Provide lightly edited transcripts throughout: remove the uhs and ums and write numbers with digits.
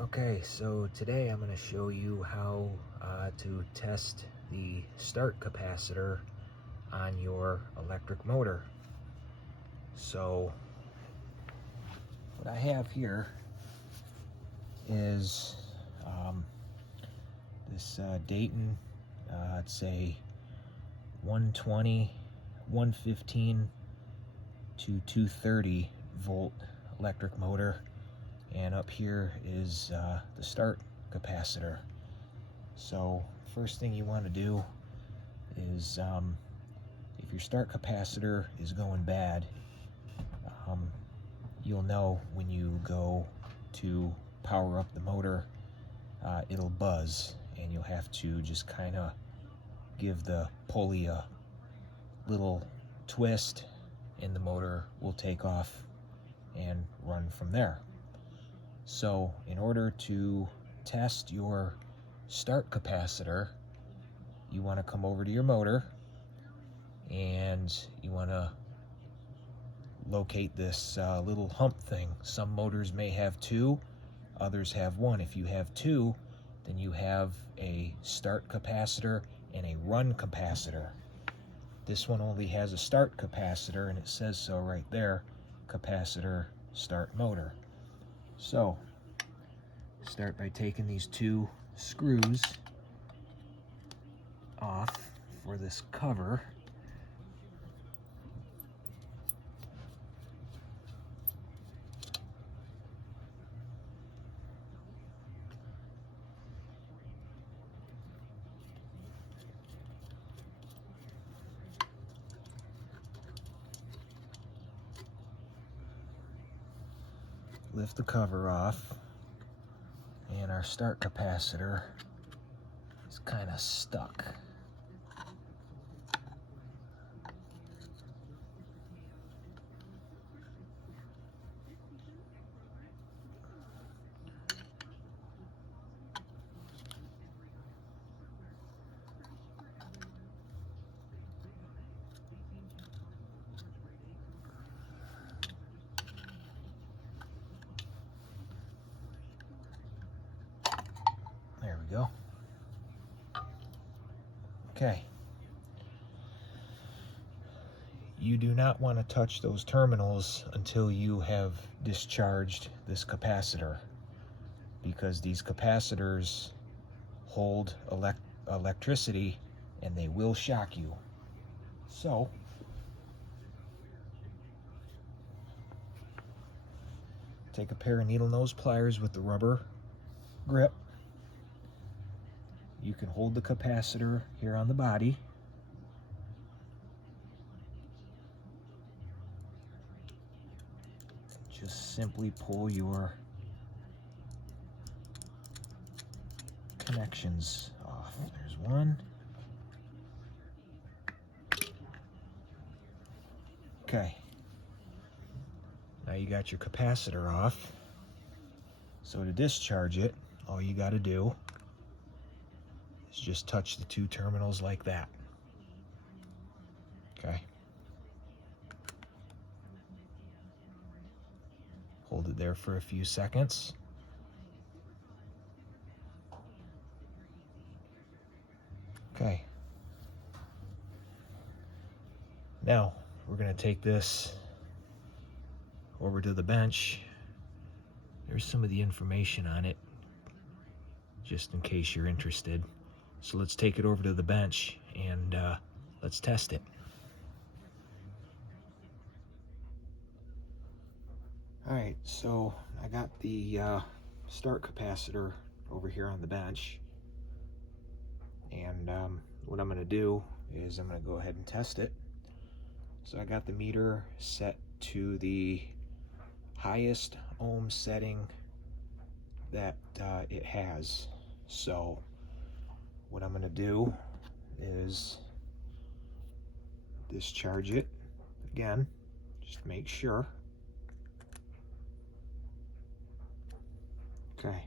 Okay, so today I'm going to show you how to test the start capacitor on your electric motor. So what I have here is this Dayton, it's a 120, 115 to 230 volt electric motor. And up here is the start capacitor. So first thing you want to do is if your start capacitor is going bad, you'll know when you go to power up the motor, it'll buzz and you'll have to just kind of give the pulley a little twist and the motor will take off and run from there. So in order to test your start capacitor, you want to come over to your motor and you want to locate this little hump thing. Some motors may have two, others have one. If you have two, then you have a start capacitor and a run capacitor. This one only has a start capacitor and it says so right there, capacitor start motor. So start by taking these two screws off for this cover. Lift the cover off, and our start capacitor is kind of stuck. There we go. Okay. You do not want to touch those terminals until you have discharged this capacitor, because these capacitors hold electricity and they will shock you. So take a pair of needle nose pliers with the rubber grip. You can hold the capacitor here on the body. Just simply pull your connections off. There's one. Okay. Now you got your capacitor off. So to discharge it, all you got to do is just touch the two terminals like that. Okay. Hold it there for a few seconds. Okay. Now we're going to take this over to the bench. There's some of the information on it, just in case you're interested. So let's take it over to the bench and let's test it. Alright, so I got the start capacitor over here on the bench, and what I'm going to do is I'm going to go ahead and test it. So I got the meter set to the highest ohm setting that it has. So what I'm going to do is discharge it again, just to make sure. Okay.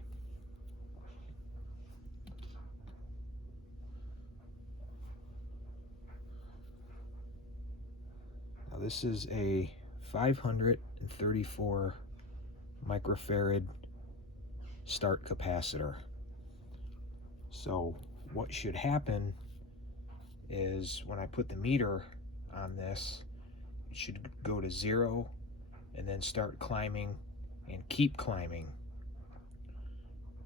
Now this is a 534 microfarad start capacitor. So what should happen is when I put the meter on this, it should go to 0 and then start climbing and keep climbing.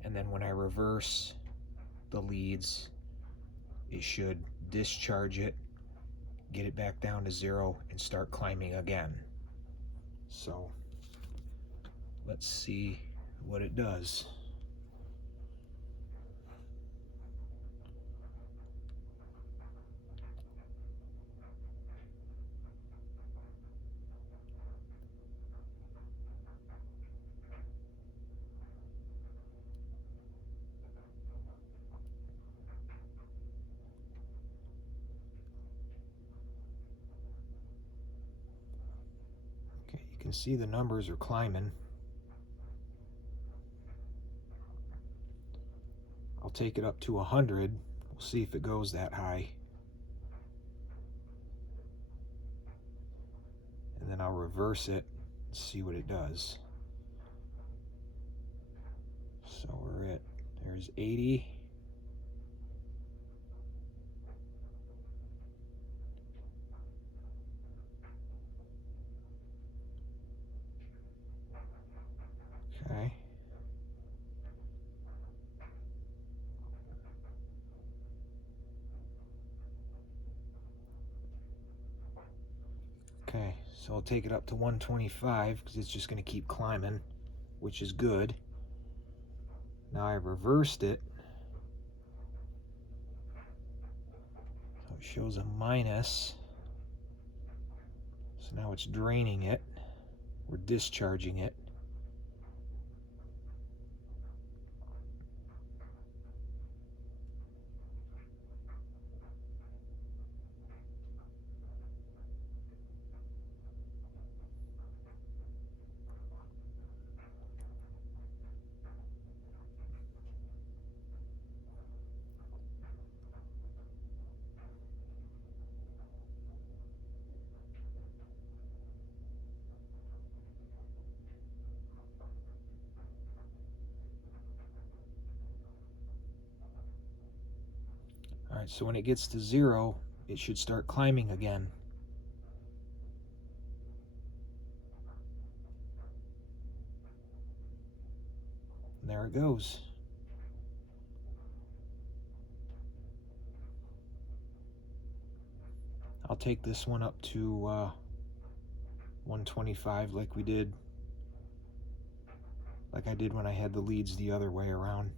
And then when I reverse the leads, it should discharge it, get it back down to 0, and start climbing again. So let's see what it does. Okay, you can see the numbers are climbing. I'll take it up to 100. We'll see if it goes that high. And then I'll reverse it and see what it does. So we're at, there's 80. Okay. Okay, so I'll take it up to 125 because it's just going to keep climbing, which is good. Now I've reversed it. So it shows a minus. So now it's draining it. We're discharging it. All right, so when it gets to 0, it should start climbing again. And there it goes. I'll take this one up to 125 like I did when I had the leads the other way around.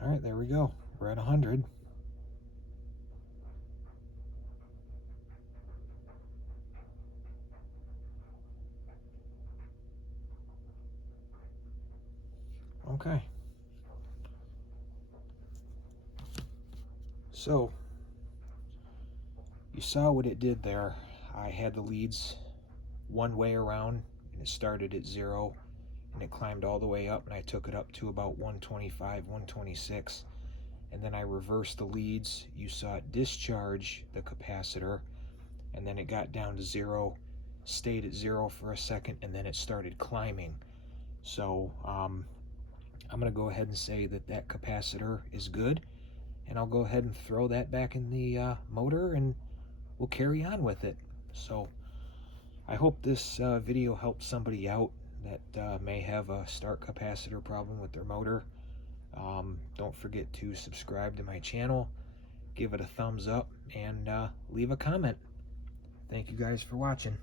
All right, there we go. We're at 100. Okay. So, you saw what it did there. I had the leads one way around, and it started at 0, and it climbed all the way up, and I took it up to about 125, 126, and then I reversed the leads. You saw it discharge the capacitor, and then it got down to 0, stayed at 0 for a second, and then it started climbing. So I'm going to go ahead and say that that capacitor is good, and I'll go ahead and throw that back in the motor, and we'll carry on with it. So I hope this video helps somebody out that may have a start capacitor problem with their motor. Don't forget to subscribe to my channel, give it a thumbs up, and leave a comment. Thank you guys for watching.